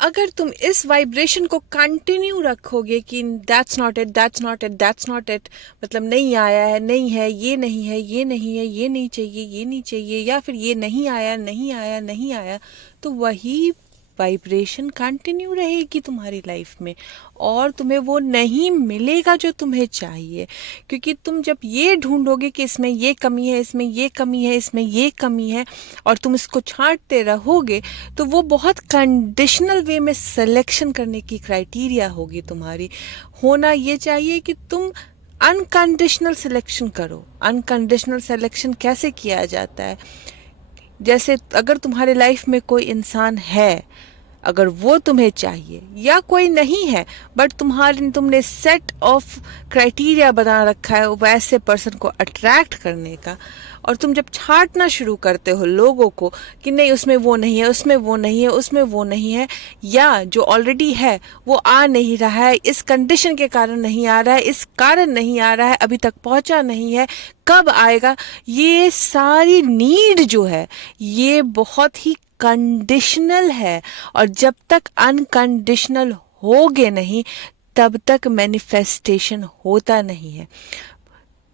अगर तुम इस वाइब्रेशन को कंटिन्यू रखोगे कि that's not it, that's not it, that's not it, मतलब नहीं आया है, नहीं है, ये नहीं है, ये नहीं है, ये नहीं चाहिए, ये नहीं चाहिए, या फिर ये नहीं आया, नहीं आया, नहीं आया, तो वही वाइब्रेशन कंटिन्यू रहेगी तुम्हारी लाइफ में और तुम्हें वो नहीं मिलेगा जो तुम्हें चाहिए। क्योंकि तुम जब ये ढूंढोगे कि इसमें ये कमी है, इसमें ये कमी है, इसमें ये कमी है, और तुम इसको छांटते रहोगे, तो वो बहुत कंडीशनल वे में सिलेक्शन करने की क्राइटेरिया होगी तुम्हारी। होना ये चाहिए कि तुम अनकंडीशनल सिलेक्शन करो। अनकंडीशनल सिलेक्शन कैसे किया जाता है? जैसे अगर तुम्हारे लाइफ में कोई इंसान है, अगर वो तुम्हें चाहिए, या कोई नहीं है बट तुमने सेट ऑफ क्राइटेरिया बना रखा है वैसे पर्सन को अट्रैक्ट करने का, और तुम जब छांटना शुरू करते हो लोगों को कि नहीं उसमें वो नहीं है, उसमें वो नहीं है, उसमें वो नहीं है, या जो ऑलरेडी है वो आ नहीं रहा है, इस कंडीशन के कारण नहीं आ रहा है, इस कारण नहीं आ रहा है, अभी तक पहुंचा नहीं है, कब आएगा, ये सारी नीड जो है ये बहुत ही कंडीशनल है। और जब तक अनकंडीशनल होगे नहीं तब तक मैनिफेस्टेशन होता नहीं है।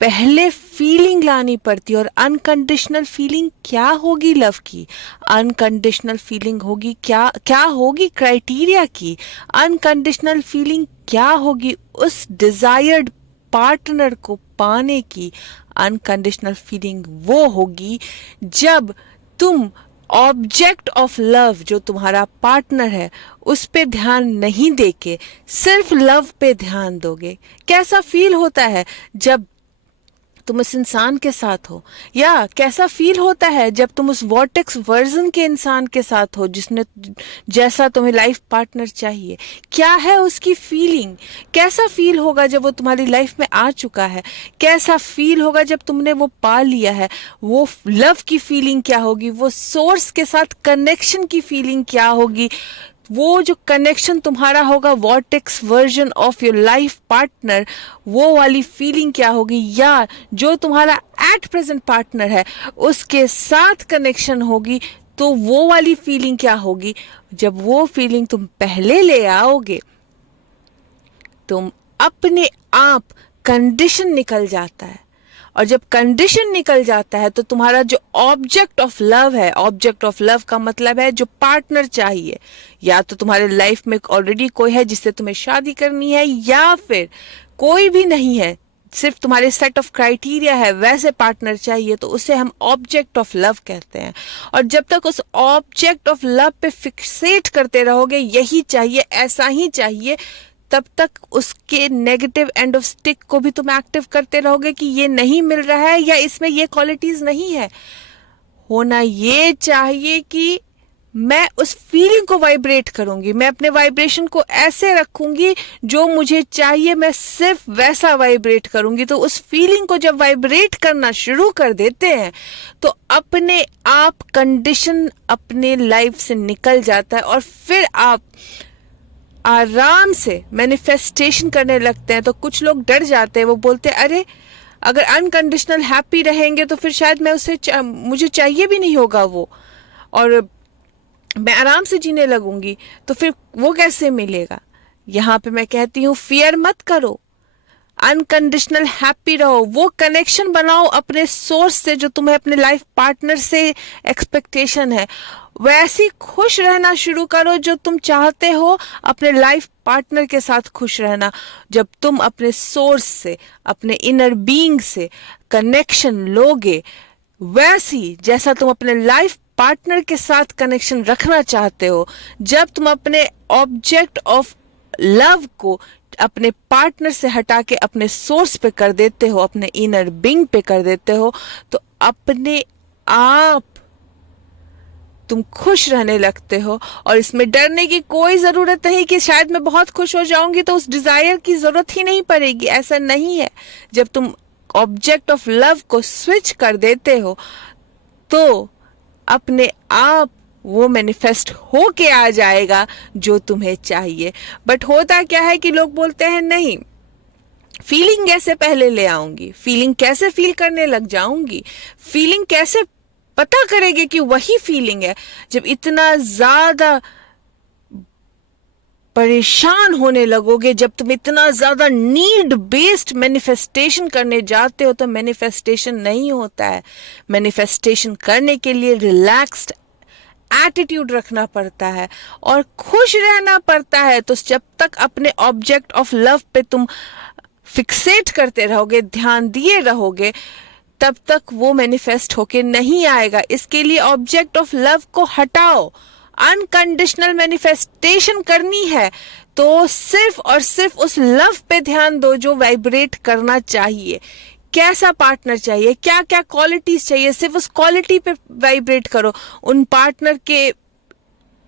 पहले फीलिंग लानी पड़ती है। और अनकंडीशनल फीलिंग क्या होगी लव की? अनकंडीशनल फीलिंग होगी क्या क्या होगी क्राइटेरिया की? अनकंडीशनल फीलिंग क्या होगी उस डिजायर्ड पार्टनर को पाने की? अनकंडीशनल फीलिंग वो होगी जब तुम ऑब्जेक्ट ऑफ लव जो तुम्हारा पार्टनर है उस पे ध्यान नहीं देके सिर्फ लव पे ध्यान दोगे। कैसा फील होता है जब तुम उस इंसान के साथ हो, या कैसा फील होता है जब तुम उस वॉर्टेक्स वर्जन के इंसान के साथ हो जिसने जैसा तुम्हें लाइफ पार्टनर चाहिए? क्या है उसकी फीलिंग? कैसा फील होगा जब वो तुम्हारी लाइफ में आ चुका है? कैसा फील होगा जब तुमने वो पा लिया है? वो लव की फीलिंग क्या होगी? वो सोर्स के साथ कनेक्शन की फीलिंग क्या होगी? वो जो कनेक्शन तुम्हारा होगा vortex version of your life partner, वो वाली फीलिंग क्या होगी? या जो तुम्हारा एट प्रेजेंट पार्टनर है उसके साथ कनेक्शन होगी, तो वो वाली फीलिंग क्या होगी? जब वो फीलिंग तुम पहले ले आओगे, तुम अपने आप कंडीशन निकल जाता है। और जब कंडीशन निकल जाता है तो तुम्हारा जो ऑब्जेक्ट ऑफ लव है, ऑब्जेक्ट ऑफ लव का मतलब है जो पार्टनर चाहिए, या तो तुम्हारे लाइफ में ऑलरेडी कोई है जिससे तुम्हें शादी करनी है, या फिर कोई भी नहीं है, सिर्फ तुम्हारे सेट ऑफ क्राइटेरिया है वैसे पार्टनर चाहिए, तो उसे हम ऑब्जेक्ट ऑफ लव कहते हैं। और जब तक उस ऑब्जेक्ट ऑफ लव पे फिक्सेट करते रहोगे, यही चाहिए, ऐसा ही चाहिए, तब तक उसके नेगेटिव एंड ऑफ स्टिक को भी तुम एक्टिव करते रहोगे कि ये नहीं मिल रहा है या इसमें ये क्वालिटीज नहीं है। होना ये चाहिए कि मैं उस फीलिंग को वाइब्रेट करूंगी, मैं अपने वाइब्रेशन को ऐसे रखूंगी जो मुझे चाहिए, मैं सिर्फ वैसा वाइब्रेट करूंगी। तो उस फीलिंग को जब वाइब्रेट करना शुरू कर देते हैं तो अपने आप कंडीशन अपने लाइफ से निकल जाता है और फिर आप आराम से मैनिफेस्टेशन करने लगते हैं। तो कुछ लोग डर जाते हैं, वो बोलते हैं अरे अगर अनकंडीशनल हैप्पी रहेंगे तो फिर शायद मैं मुझे चाहिए भी नहीं होगा वो, और मैं आराम से जीने लगूंगी, तो फिर वो कैसे मिलेगा? यहाँ पे मैं कहती हूँ फियर मत करो, अनकंडीशनल हैप्पी रहो, वो कनेक्शन बनाओ अपने सोर्स से जो तुम्हें अपने लाइफ पार्टनर से एक्सपेक्टेशन है, वैसी खुश रहना शुरू करो जो तुम चाहते हो अपने लाइफ पार्टनर के साथ खुश रहना। जब तुम अपने सोर्स से, अपने इनर बीइंग से कनेक्शन लोगे, वैसी जैसा तुम अपने लाइफ पार्टनर के साथ कनेक्शन रखना चाहते हो, जब तुम अपने ऑब्जेक्ट ऑफ लव को अपने पार्टनर से हटा के अपने सोर्स पे कर देते हो, अपने इनर बीइंग पे कर देते हो, तो अपने आप तुम खुश रहने लगते हो। और इसमें डरने की कोई जरूरत नहीं कि शायद मैं बहुत खुश हो जाऊंगी तो उस डिजायर की जरूरत ही नहीं पड़ेगी, ऐसा नहीं है। जब तुम ऑब्जेक्ट ऑफ लव को स्विच कर देते हो तो अपने आप वो मैनिफेस्ट हो के आ जाएगा जो तुम्हें चाहिए। बट होता क्या है कि लोग बोलते हैं नहीं, फीलिंग कैसे पहले ले आऊंगी, फीलिंग कैसे फील करने लग जाऊंगी, फीलिंग कैसे पता करेंगे कि वही फीलिंग है, जब इतना ज्यादा परेशान होने लगोगे। जब तुम इतना ज्यादा नीड बेस्ड मैनिफेस्टेशन करने जाते हो तो मैनिफेस्टेशन नहीं होता है। मैनिफेस्टेशन करने के लिए रिलैक्स्ड एटीट्यूड रखना पड़ता है और खुश रहना पड़ता है। तो जब तक अपने ऑब्जेक्ट ऑफ लव पे तुम फिक्सेट करते रहोगे, ध्यान दिए रहोगे, तब तक वो मैनिफेस्ट होके नहीं आएगा। इसके लिए ऑब्जेक्ट ऑफ लव को हटाओ। अनकंडीशनल मैनिफेस्टेशन करनी है तो सिर्फ और सिर्फ उस लव पे ध्यान दो जो वाइब्रेट करना चाहिए। कैसा पार्टनर चाहिए, क्या क्या क्वालिटीज चाहिए, सिर्फ उस क्वालिटी पे वाइब्रेट करो। उन पार्टनर के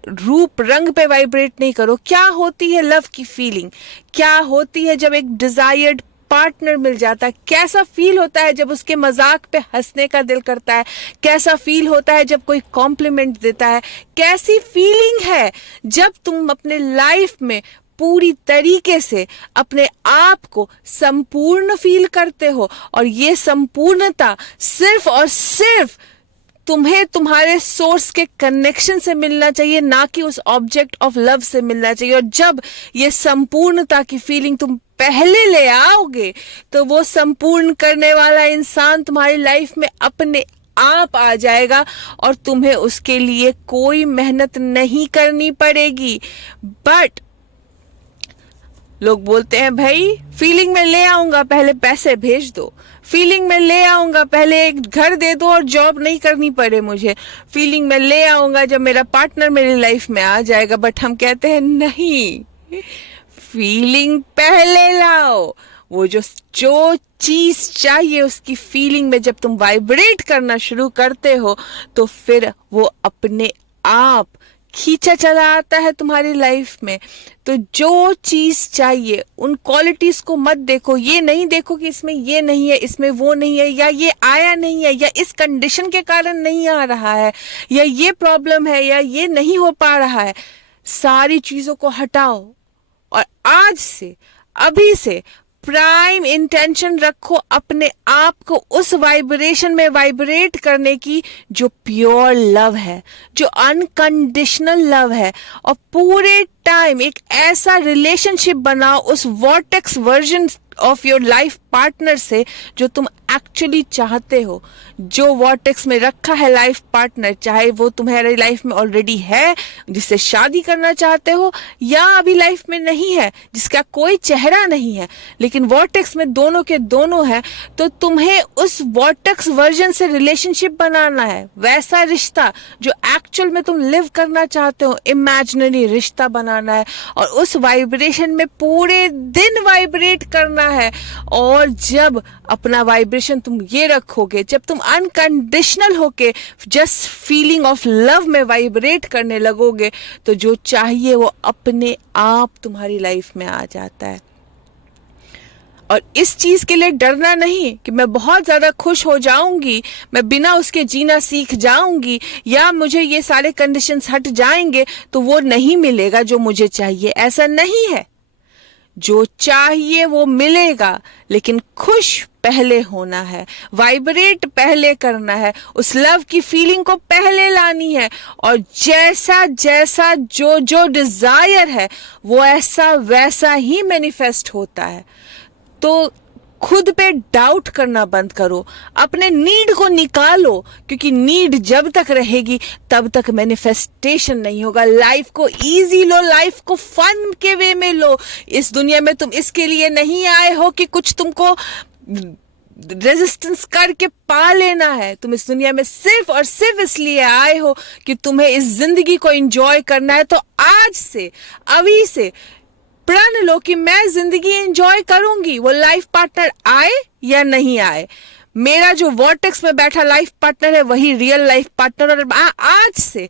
रूप रंग पे वाइब्रेट नहीं करो। क्या होती है लव की फीलिंग, क्या होती है जब एक डिजायर्ड पार्टनर मिल जाता है, कैसा फील होता है जब उसके मजाक पे हंसने का दिल करता है, कैसा फील होता है जब कोई कॉम्प्लीमेंट देता है, कैसी फीलिंग है जब तुम अपने लाइफ में पूरी तरीके से अपने आप को संपूर्ण फील करते हो। और ये संपूर्णता सिर्फ और सिर्फ तुम्हें तुम्हारे सोर्स के कनेक्शन से मिलना चाहिए, ना कि उस ऑब्जेक्ट ऑफ लव से मिलना चाहिए। और जब ये संपूर्णता की फीलिंग तुम पहले ले आओगे तो वो संपूर्ण करने वाला इंसान तुम्हारी लाइफ में अपने आप आ जाएगा और तुम्हें उसके लिए कोई मेहनत नहीं करनी पड़ेगी। बट लोग बोलते हैं भाई फीलिंग में ले आऊंगा, पहले पैसे भेज दो। फीलिंग में ले आऊंगा, पहले एक घर दे दो और जॉब नहीं करनी पड़े मुझे। फीलिंग में ले आऊंगा जब मेरा पार्टनर मेरी लाइफ में आ जाएगा। बट हम कहते हैं नहीं, फीलिंग पहले लाओ। वो जो चीज चाहिए उसकी फीलिंग में जब तुम वाइब्रेट करना शुरू करते हो तो फिर वो अपने आप खींचा चला आता है तुम्हारी लाइफ में। तो जो चीज चाहिए उन क्वालिटीज को मत देखो। ये नहीं देखो कि इसमें ये नहीं है, इसमें वो नहीं है, या ये आया नहीं है, या इस कंडीशन के कारण नहीं आ रहा है, या ये प्रॉब्लम है, या ये नहीं हो पा रहा है। सारी चीजों को हटाओ और आज से, अभी से प्राइम इंटेंशन रखो अपने आप को उस वाइब्रेशन में वाइब्रेट करने की जो प्योर लव है, जो अनकंडीशनल लव है। और पूरे टाइम एक ऐसा रिलेशनशिप बनाओ उस vortex version of your life partner से जो तुम एक्चुअली चाहते हो। जो वॉर्टेक्स में रखा है लाइफ पार्टनर, चाहे वो तुम्हारी लाइफ में ऑलरेडी है, जिससे शादी करना चाहते हो, या अभी लाइफ में नहीं है, जिसका कोई चेहरा नहीं है, लेकिन वॉर्टेक्स में दोनों के दोनों है, तो तुम्हें उस वॉर्टेक्स वर्जन से रिलेशनशिप बनाना है। वैसा रिश्ता जो एक्चुअल में तुम लिव करना चाहते हो, इमेजिनरी रिश्ता बनाना है और उस वाइब्रेशन में पूरे दिन वाइब्रेट करना है। और जब अपना वाइब्रेशन तुम ये रखोगे, जब तुम अनकंडीशनल होके जस्ट फीलिंग ऑफ लव में वाइब्रेट करने लगोगे, तो जो चाहिए वो अपने आप तुम्हारी लाइफ में आ जाता है। और इस चीज के लिए डरना नहीं कि मैं बहुत ज्यादा खुश हो जाऊंगी, मैं बिना उसके जीना सीख जाऊंगी, या मुझे ये सारे कंडीशंस हट जाएंगे तो वो नहीं मिलेगा जो मुझे चाहिए। ऐसा नहीं है। जो चाहिए वो मिलेगा, लेकिन खुश पहले होना है, वाइब्रेट पहले करना है, उस लव की फीलिंग को पहले लानी है। और जैसा जैसा जो जो डिजायर है वो ऐसा वैसा ही मैनिफेस्ट होता है। तो खुद पे डाउट करना बंद करो, अपने नीड को निकालो, क्योंकि नीड जब तक रहेगी तब तक मैनिफेस्टेशन नहीं होगा। लाइफ को इजी लो, लाइफ को फन के वे में लो। इस दुनिया में तुम इसके लिए नहीं आए हो कि कुछ तुमको रेजिस्टेंस करके पा लेना है। तुम इस दुनिया में सिर्फ और सिर्फ इसलिए आए हो कि तुम्हें इस जिंदगी को एंजॉय करना है। तो आज से, अभी से प्रण लो कि मैं जिंदगी एंजॉय करूंगी, वो लाइफ पार्टनर आए या नहीं आए। मेरा जो वॉर्टेक्स में बैठा लाइफ पार्टनर है वही रियल लाइफ पार्टनर, और आज से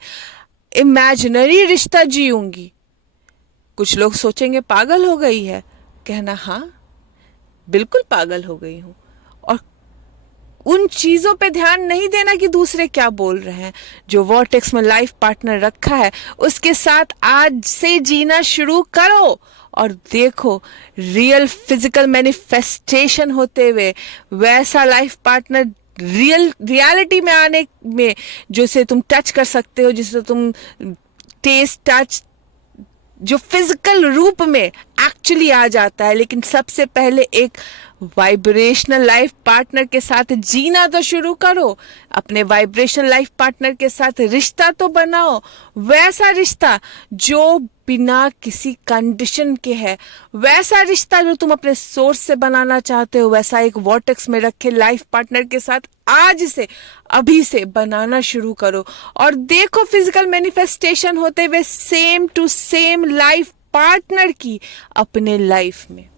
इमेजिनरी रिश्ता जीऊंगी। कुछ लोग सोचेंगे पागल हो गई है, कहना हाँ बिल्कुल पागल हो गई हूं। और उन चीजों पे ध्यान नहीं देना कि दूसरे क्या बोल रहे हैं। जो वॉर्टेक्स में लाइफ पार्टनर रखा है उसके साथ आज से जीना शुरू करो और देखो रियल फिजिकल मैनिफेस्टेशन होते हुए वैसा लाइफ पार्टनर रियलिटी में आने में, जिसे तुम टच कर सकते हो, जिसे तुम टेस्ट, टच, जो फिजिकल रूप में एक्चुअली आ जाता है। लेकिन सबसे पहले एक वाइब्रेशनल लाइफ पार्टनर के साथ जीना तो शुरू करो, अपने वाइब्रेशनल लाइफ पार्टनर के साथ रिश्ता तो बनाओ, वैसा रिश्ता जो बिना किसी कंडीशन के है, वैसा रिश्ता जो तुम अपने सोर्स से बनाना चाहते हो, वैसा एक वॉर्टेक्स में रखे लाइफ पार्टनर के साथ आज से, अभी से बनाना शुरू करो। और देखो फिजिकल मैनिफेस्टेशन होते हुए same to same life partner की अपने लाइफ में।